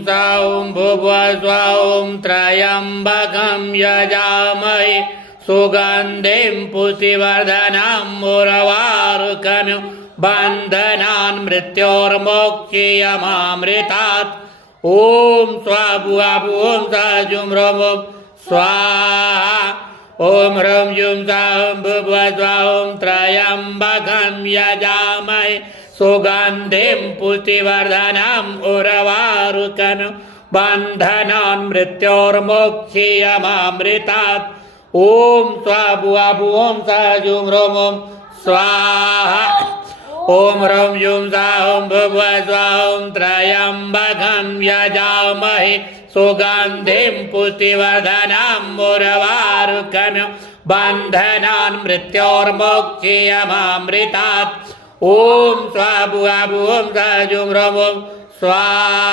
ॐ भुवस्वं त्र्यम्बकं यजामहे सुगन्धिं पुष्टिवर्धनम् उर्वारुकमिव बन्धनान् मृत्योर्मोक्षयमामृतात्। ॐ स्वाभुवं सजुं ह्रौं स्वाहा। ॐ ह्रौं जुं सं भुवस्वं त्र्यम्बकं यजामहे सुगन्धिं पुष्टिवर्धनम् उर्वारुकमिव बन्धनान् मृत्योर्मोक्षयमामृतात्। ॐ स्वाभुवं सजुं ह्रौं स्वाहा। ॐ ह्रौं जुं सं भुवस्वं त्र्यम्बकं यजामहे सुगन्धिं पुष्टिवर्धनम् उर्वारुकमिव बन्धनान् मृत्योर्मोक्षयमामृतात्। ॐ स्वाभुवं सजुं ह्रौं स्वाहा।